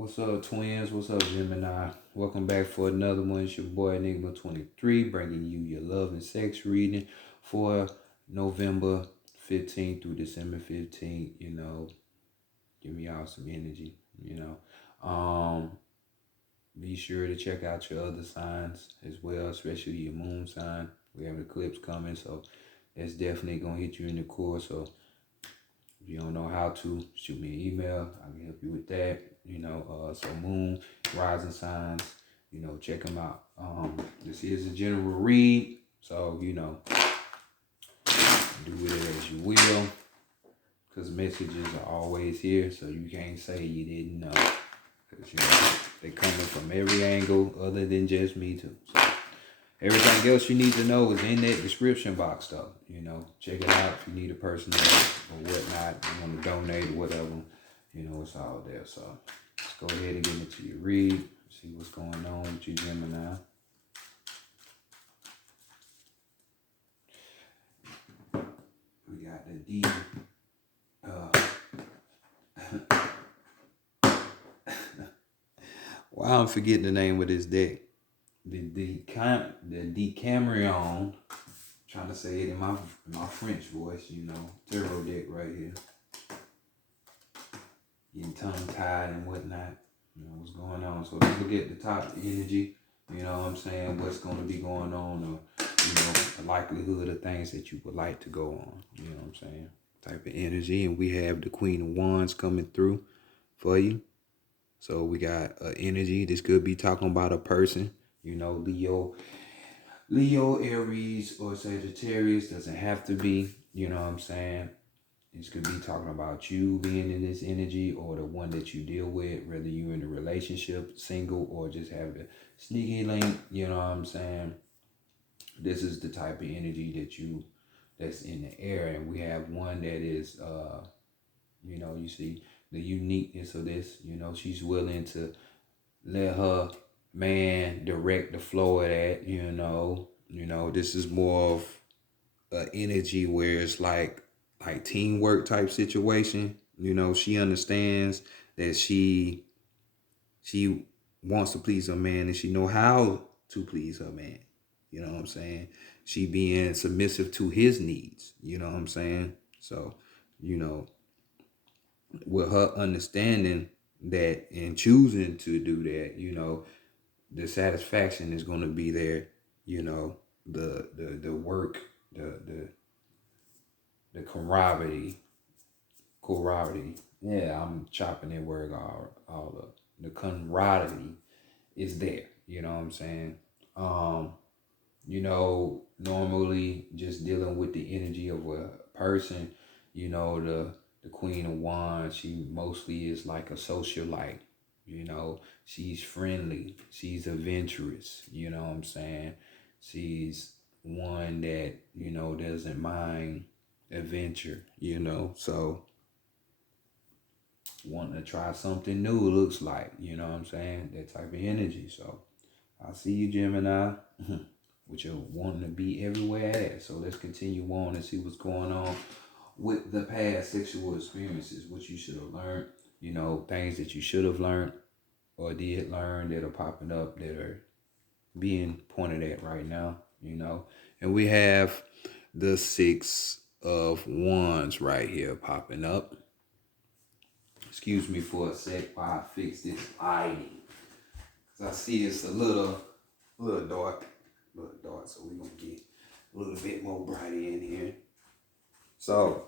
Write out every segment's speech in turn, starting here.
What's up, twins? What's up, Gemini? Welcome back for another one. It's your boy Enigma 23, bringing you your love and sex reading for November 15th through December 15th. Give me all some energy. You know, be sure to check out your other signs as well, especially your moon sign. We have an eclipse coming, so that's definitely gonna hit you in the core. So if you don't know how to, shoot me an email. I can help you with that. So moon, rising signs, check them out. This is a general read, so, do with it as you will, because messages are always here, so you can't say you didn't know, because, they're coming from every angle other than just me too. So everything else you need to know is in that description box, though. Check it out if you need a personal or whatnot. You want to donate or whatever. It's all there. So let's go ahead and get into your read. See what's going on with you, Gemini. We got the D. Why I'm forgetting the name of this deck. The Decameron. Trying to say it in my French voice, tarot deck right here. Getting tongue-tied and whatnot. What's going on. So let's look at the top energy. You know what I'm saying? What's going to be going on, or, the likelihood of things that you would like to go on. You know what I'm saying? Type of energy. And we have the Queen of Wands coming through for you. So we got energy. This could be talking about a person, Leo, Aries, or Sagittarius. Doesn't have to be, you know what I'm saying? This could be talking about you being in this energy, or the one that you deal with, whether you're in a relationship, single, or just have a sneaky link, you know what I'm saying? This is the type of energy that's in the air. And we have one that is, you see the uniqueness of this, she's willing to let her man direct the flow of that, this is more of an energy where it's like teamwork type situation. She understands that she wants to please her man, and she know how to please her man. You know what I'm saying? She being submissive to his needs. You know what I'm saying? So, with her understanding that and choosing to do that, the satisfaction is going to be there. The work, the camaraderie. Yeah, I'm chopping that word all up. The camaraderie is there. You know what I'm saying? Normally just dealing with the energy of a person, the Queen of Wands, she mostly is like a socialite. She's friendly, she's adventurous, you know what I'm saying? She's one that, doesn't mind adventure, so wanting to try something new, looks like, you know what I'm saying? That type of energy. So I see you, Gemini, with your wanting to be everywhere at. So let's continue on and see what's going on with the past sexual experiences, what you should have learned, things that you should have learned or did learn that are popping up, that are being pointed at right now, And we have the Six of Wands right here popping up. Excuse me for a sec while I fix this lighting. Cause I see it's a little dark, so we're gonna get a little bit more brighter in here. So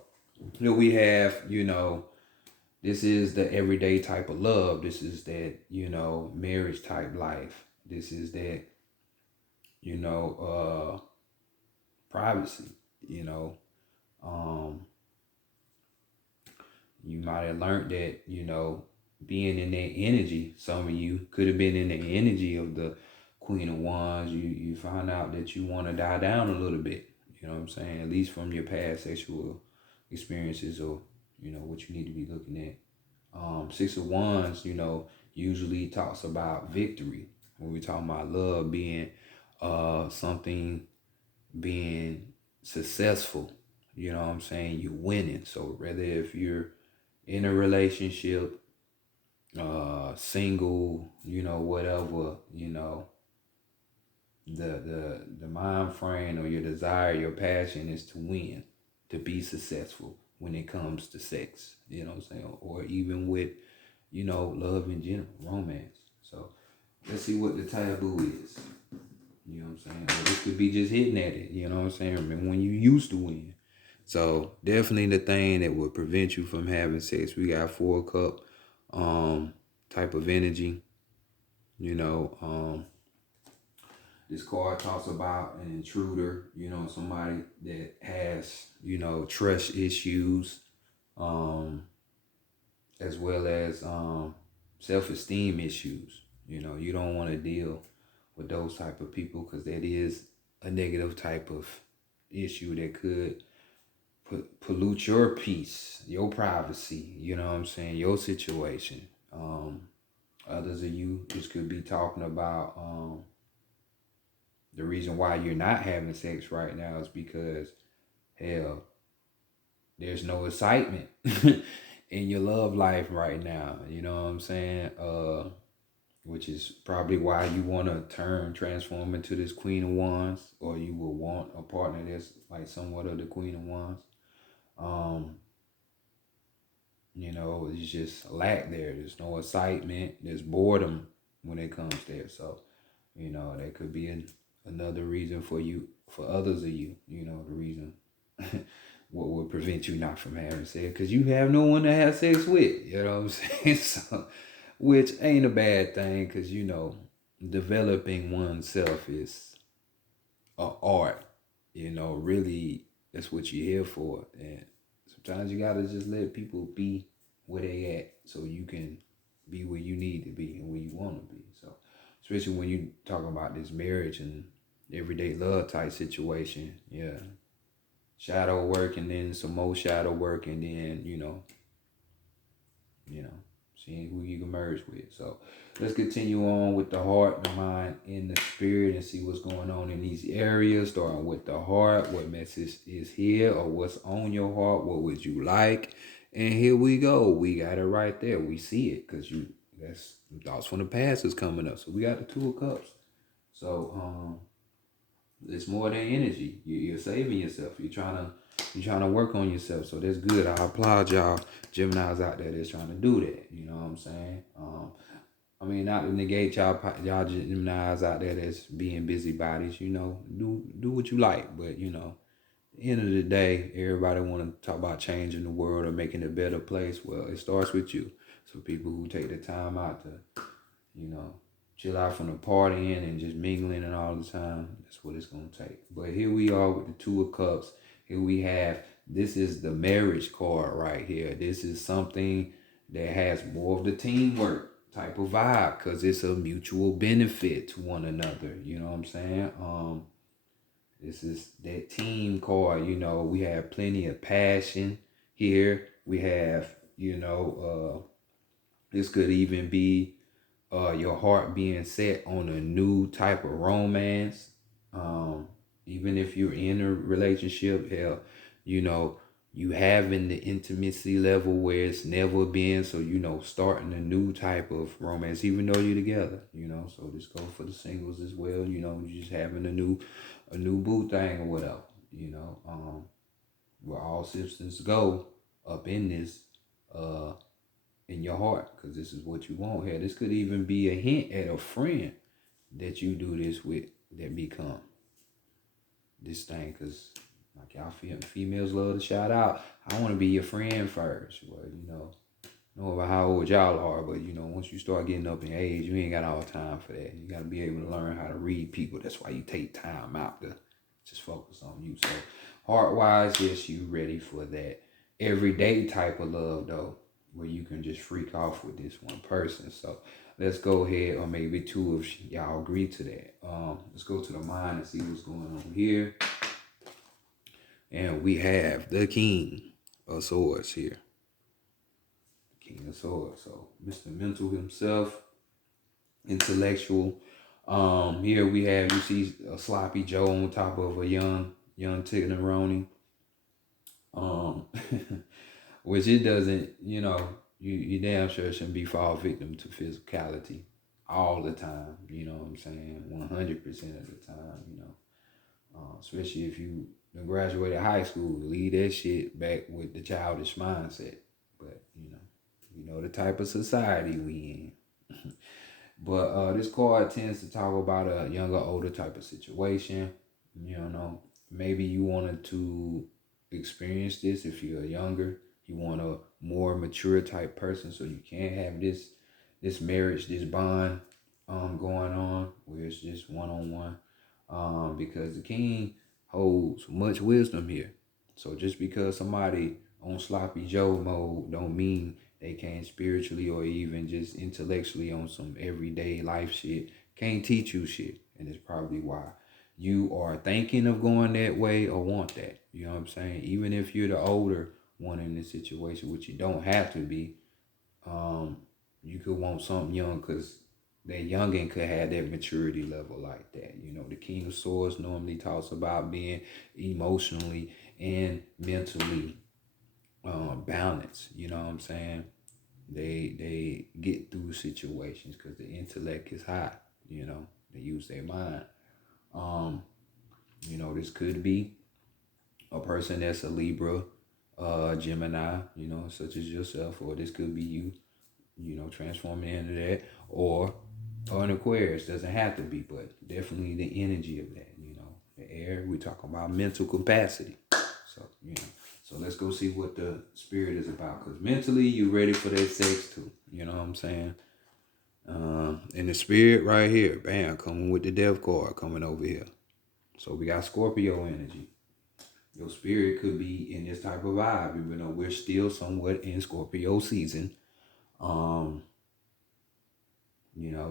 here we have, this is the everyday type of love. This is that, marriage type life. This is that, privacy, you might have learned that, being in that energy, some of you could have been in the energy of the Queen of Wands. You find out that you want to die down a little bit, you know what I'm saying? At least from your past sexual experiences, or, what you need to be looking at. Six of Wands, usually talks about victory. When we talk about love being something being successful, you know what I'm saying? You're winning. So whether if you're in a relationship, single, whatever, the mind frame or your desire, your passion is to win, to be successful when it comes to sex, you know what I'm saying? Or even with, love in general, romance. So let's see what the taboo is. You know what I'm saying? Or this could be just hitting at it, you know what I'm saying? I mean, when you used to win. So definitely the thing that would prevent you from having sex. We got 4 cup type of energy, you know. This card talks about an intruder, somebody that has, trust issues, um, as well as self-esteem issues. You don't want to deal with those type of people because that is a negative type of issue that could pollute your peace, your privacy, you know what I'm saying, your situation. Others of you just could be talking about the reason why you're not having sex right now is because, hell, there's no excitement in your love life right now. You know what I'm saying? Which is probably why you want to transform into this Queen of Wands, or you will want a partner that's like somewhat of the Queen of Wands. Um, it's just lack there. There's no excitement. There's boredom when it comes there. So, that could be another reason for others of you, the reason what would prevent you not from having sex, because you have no one to have sex with, you know what I'm saying? So, which ain't a bad thing, because, developing oneself is a art, really that's what you're here for. And sometimes you gotta just let people be where they at so you can be where you need to be and where you want to be. So, especially when you talk about this marriage and everyday love type situation, yeah, shadow work and then some more shadow work and then you know, seeing who you can merge with. So let's continue on with the heart, the mind, and the spirit and see what's going on in these areas. Starting with the heart, what message is here or what's on your heart? What would you like? And here we go. We got it right there. We see it because that's thoughts from the past is coming up. So we got the 2 of Cups. So it's more than energy. You're saving yourself. You're trying to work on yourself. So that's good. I applaud y'all Geminis out there that's trying to do that. You know what I'm saying? I mean, not to negate y'all Geminis out there that's being busybodies. Do what you like, but at the end of the day, everybody want to talk about changing the world or making it a better place. Well, it starts with you. So people who take the time out to chill out from the partying and just mingling and all the time. That's what it's gonna take. But here we are with the 2 of Cups. Here we have, this is the marriage card right here. This is something that has more of the teamwork type of vibe because it's a mutual benefit to one another. You know what I'm saying? This is that team card. We have plenty of passion here. We have, this could even be your heart being set on a new type of romance. Even if you're in a relationship, hell, you having the intimacy level where it's never been. So, starting a new type of romance, even though you're together, so this goes for the singles as well. You just having a new boo thing or whatever, where all systems go up in this, in your heart, because this is what you want here. This could even be a hint at a friend that you do this with that become this thing, because like y'all females love to shout out, I want to be your friend first. Well, know about how old y'all are, but once you start getting up in age, you ain't got all time for that. You got to be able to learn how to read people. That's why you take time out to just focus on you. So heart wise, yes, you ready for that everyday type of love though, where you can just freak off with this one person. So let's go ahead, or maybe 2 of y'all agree to that. Let's go to the mind and see what's going on here. And we have the King of Swords here. King of Swords. So Mr. Mental himself, intellectual. Here we have, you see a sloppy Joe on top of a young Tigneroni. Which it doesn't, you damn sure shouldn't be fall victim to physicality all the time. You know what I'm saying? 100% of the time. Especially if you graduated high school, leave that shit back with the childish mindset. But you know the type of society we in. But this card tends to talk about a younger, older type of situation. You know, maybe you wanted to experience this if you're younger. You want a more mature type person, so you can't have this marriage, this bond going on where it's just one on one. Because the king holds much wisdom here. So just because somebody on sloppy Joe mode don't mean they can't spiritually or even just intellectually on some everyday life shit can't teach you shit. And it's probably why you are thinking of going that way or want that. You know what I'm saying? Even if you're the older one in this situation, which you don't have to be, um, you could want something young because that youngin could have that maturity level like that. The King of Swords normally talks about being emotionally and mentally balanced. You know what I'm saying? They get through situations because the intellect is high. They use their mind. Um, this could be a person that's a Libra, Gemini, such as yourself, or this could be you, transforming into that, or an Aquarius. Doesn't have to be, but definitely the energy of that, the air. We talking about mental capacity. So, so let's go see what the spirit is about. Because mentally, you ready for that sex too. You know what I'm saying? And the spirit right here, bam, coming with the death card coming over here. So we got Scorpio energy. Your spirit could be in this type of vibe, even though we're still somewhat in Scorpio season. Um,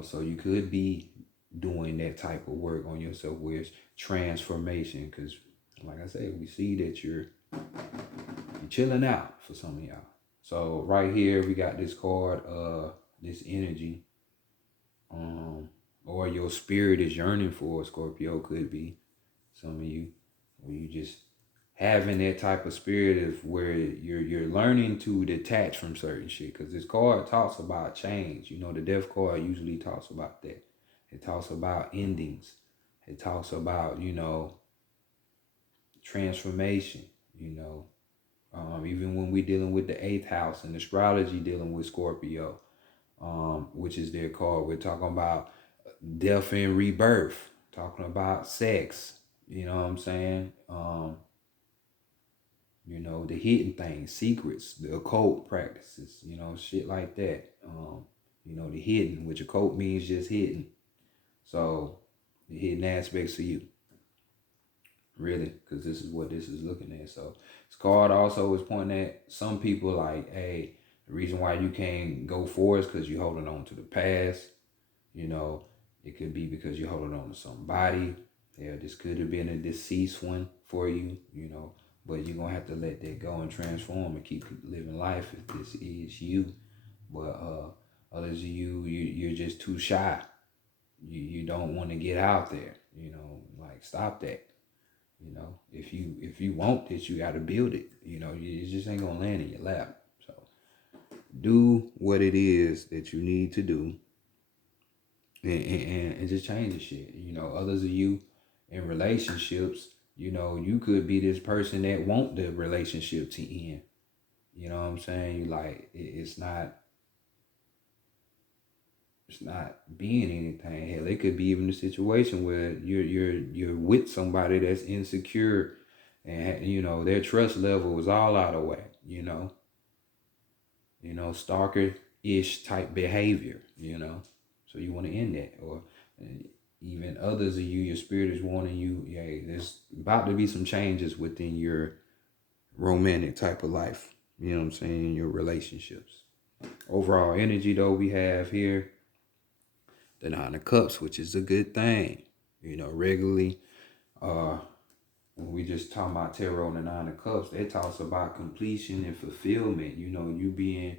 so you could be doing that type of work on yourself where it's transformation. Because, like I said, we see that you're chilling out for some of y'all. So right here, we got this card, this energy, or your spirit is yearning for. Scorpio could be some of you, or you just having that type of spirit of where you're learning to detach from certain shit. Because this card talks about change. The death card usually talks about that. It talks about endings. It talks about, transformation, even when we're dealing with the eighth house and astrology dealing with Scorpio, which is their card, we're talking about death and rebirth, talking about sex, you know what I'm saying? The hidden things, secrets, the occult practices, shit like that. The hidden, which occult means just hidden. So the hidden aspects of you, really, because this is what this is looking at. So this card also is pointing at some people like, hey, the reason why you can't go forward is because you're holding on to the past. It could be because you're holding on to somebody. Yeah, this could have been a deceased one for you, but you're gonna have to let that go and transform and keep living life if this is you. But others of you're just too shy. You don't want to get out there, like stop that. If you want this, you gotta build it. It just ain't gonna land in your lap. So do what it is that you need to do and just change the shit. Others of you in relationships, you could be this person that want the relationship to end. You know what I'm saying? You like it's not being anything. Hell, it could be even a situation where you're with somebody that's insecure and their trust level is all out of whack, stalker-ish type behavior, So you want to end that. Or even others of you, your spirit is warning you, yeah, there's about to be some changes within your romantic type of life. You know what I'm saying? In your relationships. Overall energy though we have here, the Nine of Cups, which is a good thing. Regularly, when we just talking about tarot and the Nine of Cups, that talks about completion and fulfillment. You being,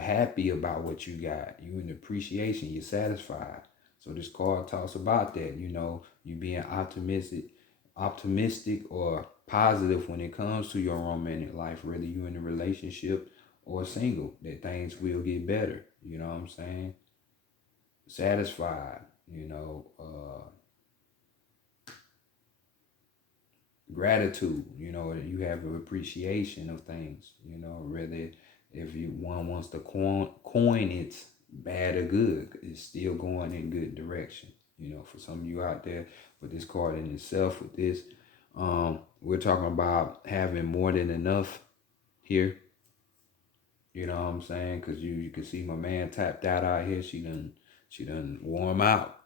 happy about what you got. You in appreciation. You're satisfied. So this card talks about that. You being optimistic or positive when it comes to your romantic life, whether you're in a relationship or single, that things will get better. You know what I'm saying? Satisfied, gratitude, you have an appreciation of things, whether if one wants to coin it's bad or good, it's still going in good direction. For some of you out there with this card in itself, with this, we're talking about having more than enough here. You know what I'm saying? Because you can see my man tapped out here. She done warm out.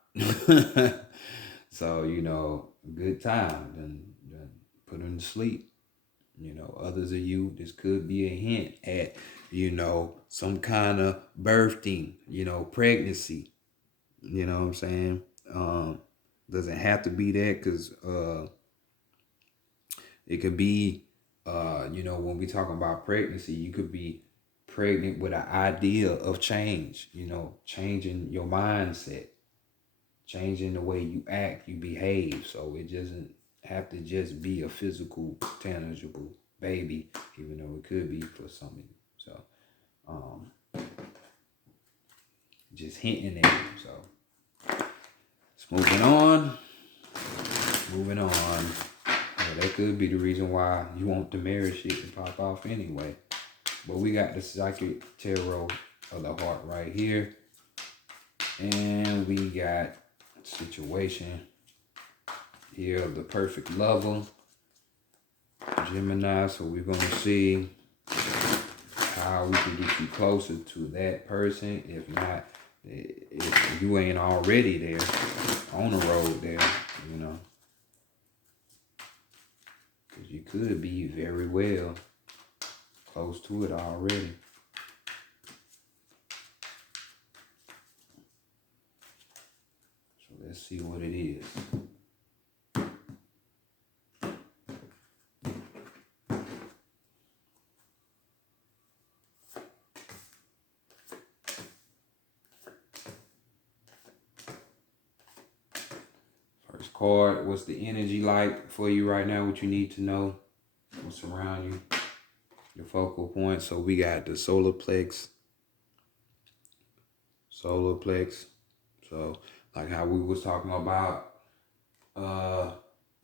So, good time. Done put him to sleep. Others of you, this could be a hint at, some kind of birthing, pregnancy. You know what I'm saying? Doesn't have to be that, because it could be, when we talking about pregnancy, you could be pregnant with an idea of change, changing your mindset, changing the way you act, you behave. So it doesn't have to just be a physical, tangible baby, even though it could be for some of you. So just hinting at you. So it's moving on. Well, that could be the reason why you want the marriage shit to pop off anyway. But we got the Psychic Tarot of the Heart right here. And we got situation here of the perfect lover, Gemini. So we're going to see how we can get you closer to that person. If not, if you ain't already there, on the road there, because you could be very well close to it already. So let's see what it is. First card, what's the energy like for you right now? What you need to know, what's around you, your focal point. So we got the solar plex. So like how we was talking about the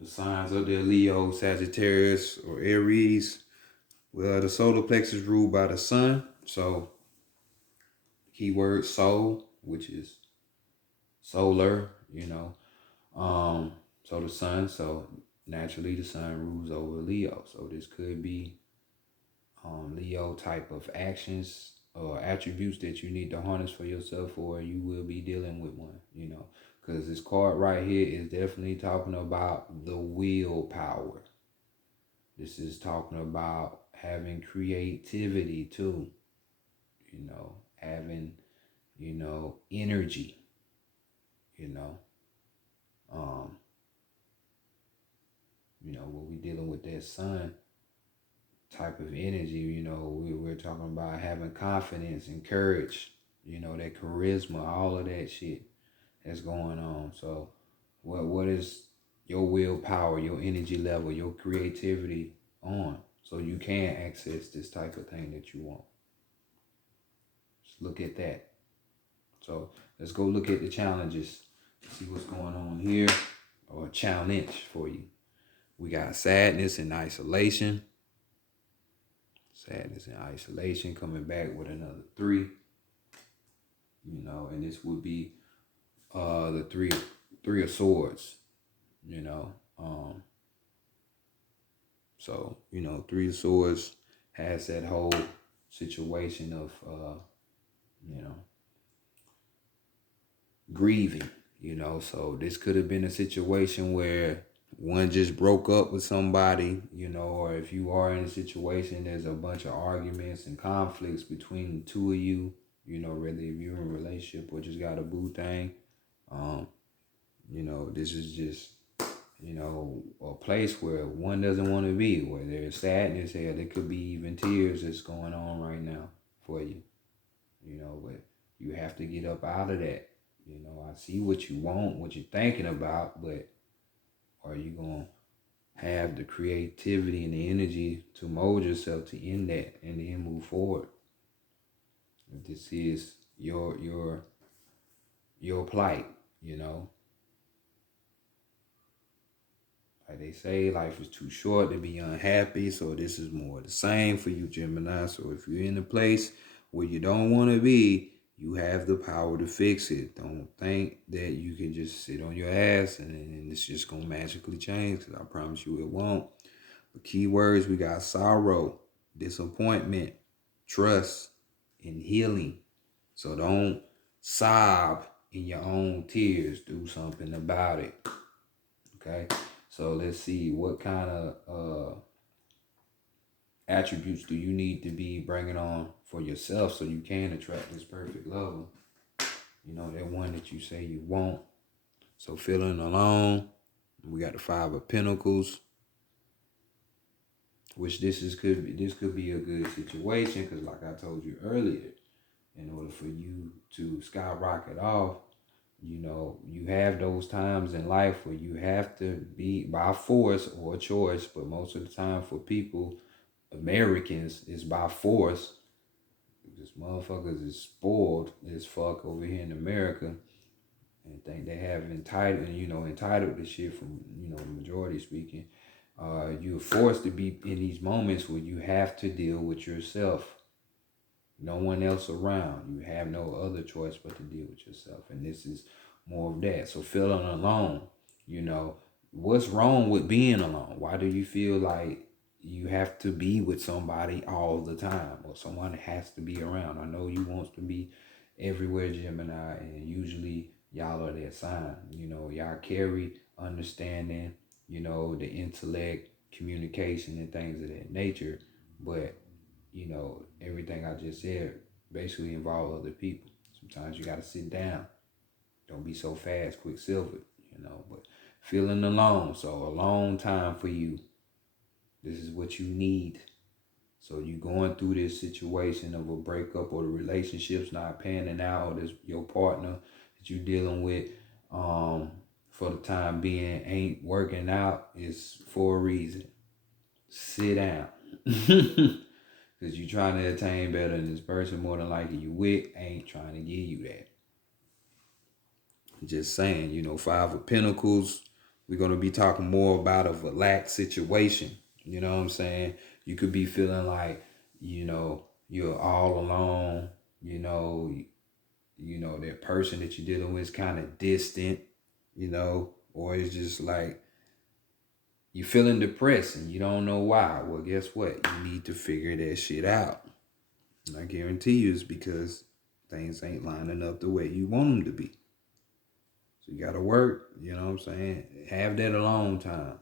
signs of the Leo, Sagittarius, or Aries. Well, the solar plex is ruled by the sun. So keyword soul, which is solar, so the sun, so naturally the sun rules over Leo. So this could be Leo type of actions or attributes that you need to harness for yourself, or you will be dealing with one, because this card right here is definitely talking about the willpower. This is talking about having creativity too, having, energy, when we dealing with that sun type of energy, we're talking about having confidence and courage, that charisma, all of that shit that's going on. So what is your willpower, your energy level, your creativity on, so you can access this type of thing that you want? Just look at that. So let's go look at the challenges, see what's going on here, or a challenge for you. We got sadness and isolation. Sadness and isolation coming back with another 3. And this would be the three of swords, so, 3 of swords has that whole situation of, grieving, so this could have been a situation where one just broke up with somebody, or if you are in a situation, there's a bunch of arguments and conflicts between the two of you, whether if you're in a relationship or just got a boo thing. This is just, a place where one doesn't want to be, where there's sadness here. There could be even tears that's going on right now for you, but you have to get up out of that. I see what you want, what you're thinking about, but are you going to have the creativity and the energy to mold yourself to end that and then move forward. If this is your plight, you know. Like they say, life is too short to be unhappy. So this is more the same for you, Gemini. So if you're in a place where you don't want to be, you have the power to fix it. Don't think that you can just sit on your ass and it's just going to magically change, because I promise you it won't. The key words, we got sorrow, disappointment, trust, and healing. So don't sob in your own tears. Do something about it. Okay? So let's see, what kind of attributes do you need to be bringing on for yourself so you can attract this perfect lover? You know, that one that you say you want. So feeling alone. We got the Five of Pentacles, which this could be a good situation, because like I told you earlier, in order for you to skyrocket off, you know, you have those times in life where you have to be by force or choice, but most of the time for people, Americans, is by force. Because motherfuckers is spoiled as fuck over here in America and think they have entitled to shit from, the majority speaking. You're forced to be in these moments where you have to deal with yourself. No one else around. You have no other choice but to deal with yourself. And this is more of that. So feeling alone, what's wrong with being alone? Why do you feel like you have to be with somebody all the time, or someone has to be around? I know you want to be everywhere, Gemini, and usually y'all are that sign. Y'all carry understanding, the intellect, communication, and things of that nature. But everything I just said basically involve other people. Sometimes you got to sit down. Don't be so fast, quicksilver, but feeling alone. So a long time for you. This is what you need. So you going through this situation of a breakup, or the relationship's not panning out, or this your partner that you dealing with for the time being ain't working out, is for a reason. Sit down. Because you're trying to attain better, and this person more than likely you with ain't trying to give you that. Just saying, Five of Pentacles, we're going to be talking more about a lack situation. You know what I'm saying? You could be feeling like, you're all alone, that person that you're dealing with is kind of distant, or it's just like you're feeling depressed and you don't know why. Well, guess what? You need to figure that shit out. And I guarantee you it's because things ain't lining up the way you want them to be. So you got to work, you know what I'm saying? Have that alone time.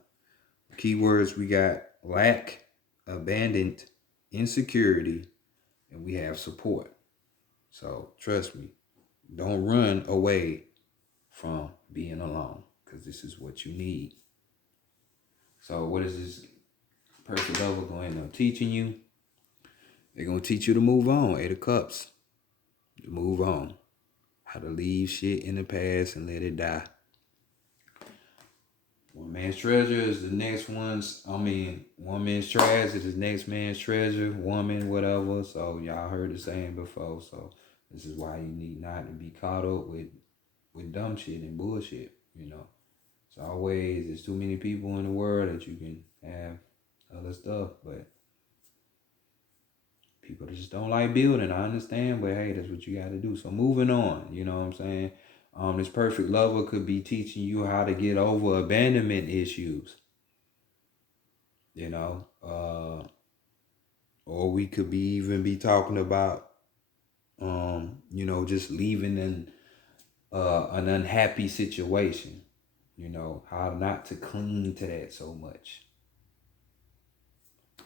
Keywords, we got lack, abandoned, insecurity, and we have support. So trust me, don't run away from being alone, because this is what you need. So what is this perfect lover going to end up teaching you? They're going to teach you to move on. Eight of Cups. To move on. How to leave shit in the past and let it die. One man's treasure is the next one's. One man's trash is the next man's treasure. Woman, whatever. So y'all heard the saying before. So this is why you need not to be caught up with dumb shit and bullshit. It's always, there's too many people in the world that you can have other stuff, but people just don't like building. I understand, but hey, that's what you got to do. So moving on, you know what I'm saying? This perfect lover could be teaching you how to get over abandonment issues, or we could even be talking about, just leaving an unhappy situation, how not to cling to that so much.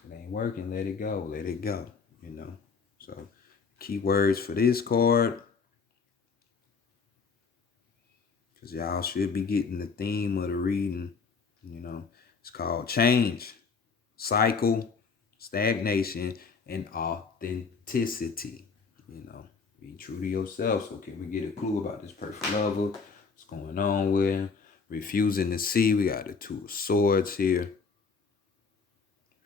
It ain't working, let it go, So keywords for this card, because y'all should be getting the theme of the reading, it's called change, cycle, stagnation, and authenticity. Be true to yourself. So can we get a clue about this perfect lover? What's going on with him? Refusing to see. We got the Two of Swords here.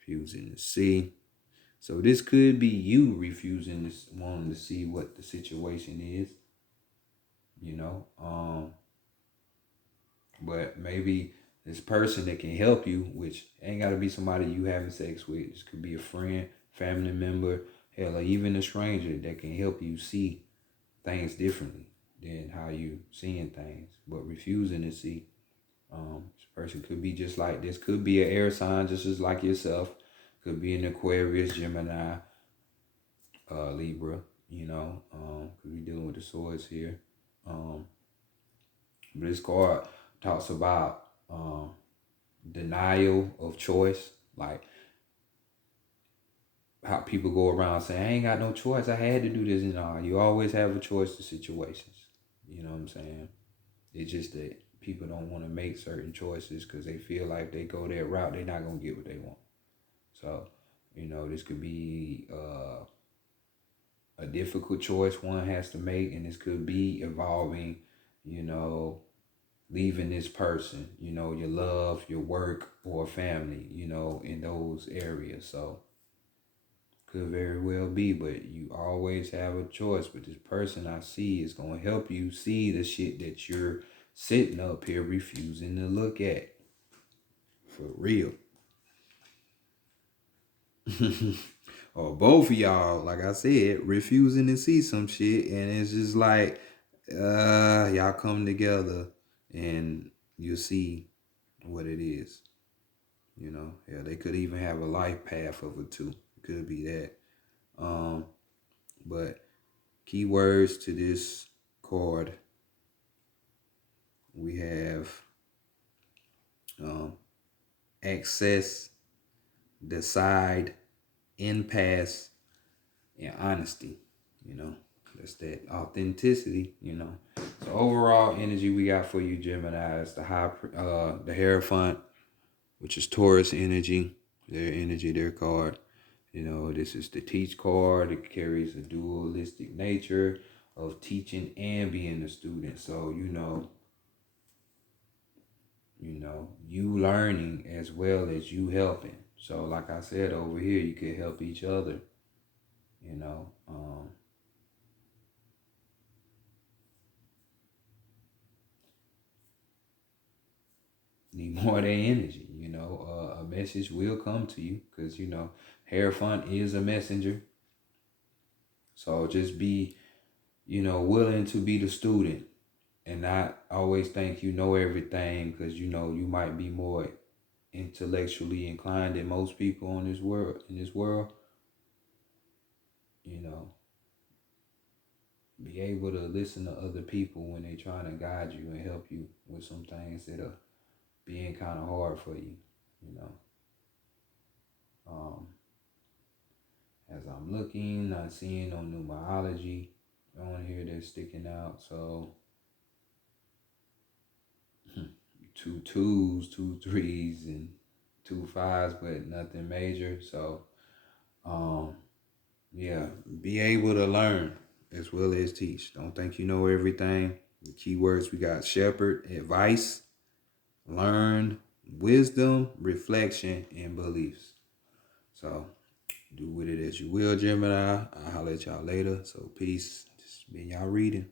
refusing to see. So this could be you refusing to wanting to see what the situation is, you know. But maybe this person that can help you, which ain't gotta be somebody you having sex with. This could be a friend, family member, hell, or even a stranger that can help you see things differently than how you seeing things. But refusing to see. This person could be just like this. Could be an air sign, just as like yourself. Could be an Aquarius, Gemini, Libra. You know, could be dealing with the swords here. But this card talks about denial of choice, like how people go around saying, "I ain't got no choice. I had to do this." And all. You always have a choice to situations. You know what I'm saying? It's just that people don't want to make certain choices because they feel like they go that route, they're not gonna get what they want. So, you know, this could be a difficult choice one has to make, and this could be involving, you know, leaving this person, you know, your love, your work, or family, you know, in those areas. So could very well be, but you always have a choice. But this person I see is gonna help you see the shit that you're sitting up here refusing to look at. For real. Or both of y'all, like I said, refusing to see some shit, and it's just like y'all come together and you'll see what it is. You know, yeah, they could even have a life path of it too. It could be that. Um, but keywords to this card, we have access, decide, impasse, and honesty. You know, that's that authenticity. You know, so overall energy we got for you, Gemini, is the Hierophant, which is Taurus energy. Their energy, their card. You know, this is the teach card. It carries a dualistic nature of teaching and being a student. So, you learning as well as you helping. So, like I said over here, you could help each other. You know, need more of that energy. You know, a message will come to you because Hierophant is a messenger. So just be, willing to be the student and not always think you know everything because you might be more intellectually inclined than most people on this world in this world. You know, be able to listen to other people when they're trying to guide you and help you with some things that are being kind of hard for you. You know, um, as I'm looking, not seeing no numerology on here that's sticking out. So 2 2s, 2 3s, and 2 5s, but nothing major. So, yeah, be able to learn as well as teach. Don't think you know everything. The keywords we got: shepherd, advice, learn, wisdom, reflection, and beliefs. So, do with it as you will, Gemini. I'll holler at y'all later. So, peace. This has been y'all reading.